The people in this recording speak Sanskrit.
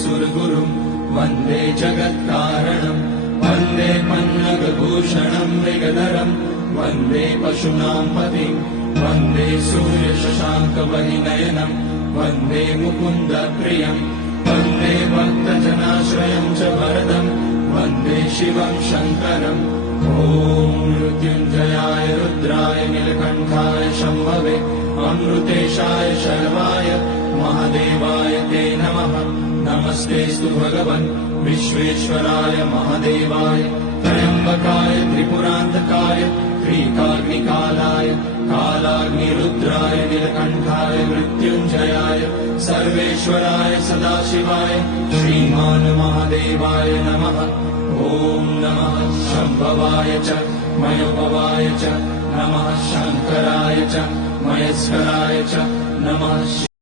सुरगुरुं वन्दे जगत्कारणं वन्दे पन्नगभूषणं मृगधरं वन्दे पशूनां पतिं वन्दे सूर्यशशाङ्कवहिनयनं वन्दे मुकुन्दप्रियं वन्दे भक्तजनाश्रयं च वरदं वन्दे शिवं शङ्करम् ॐ मृत्युञ्जयाय रुद्राय नीलकण्ठाय शम्भवे अमृतेशाय शर्वाय महादेवाय ते नमः। नमस्तेऽस्तु भगवन् विश्वेश्वराय महादेवाय त्र्यम्बकाय त्रिपुरान्तकाय त्रिकाग्निकालाय कालाग्निरुद्राय नीलकण्ठाय मृत्युञ्जयाय सर्वेश्वराय सदाशिवाय श्रीमान् महादेवाय नमः। ॐ नमः शम्भवाय च मयोभवाय च नमः शङ्कराय च महेश्वराय च नमः।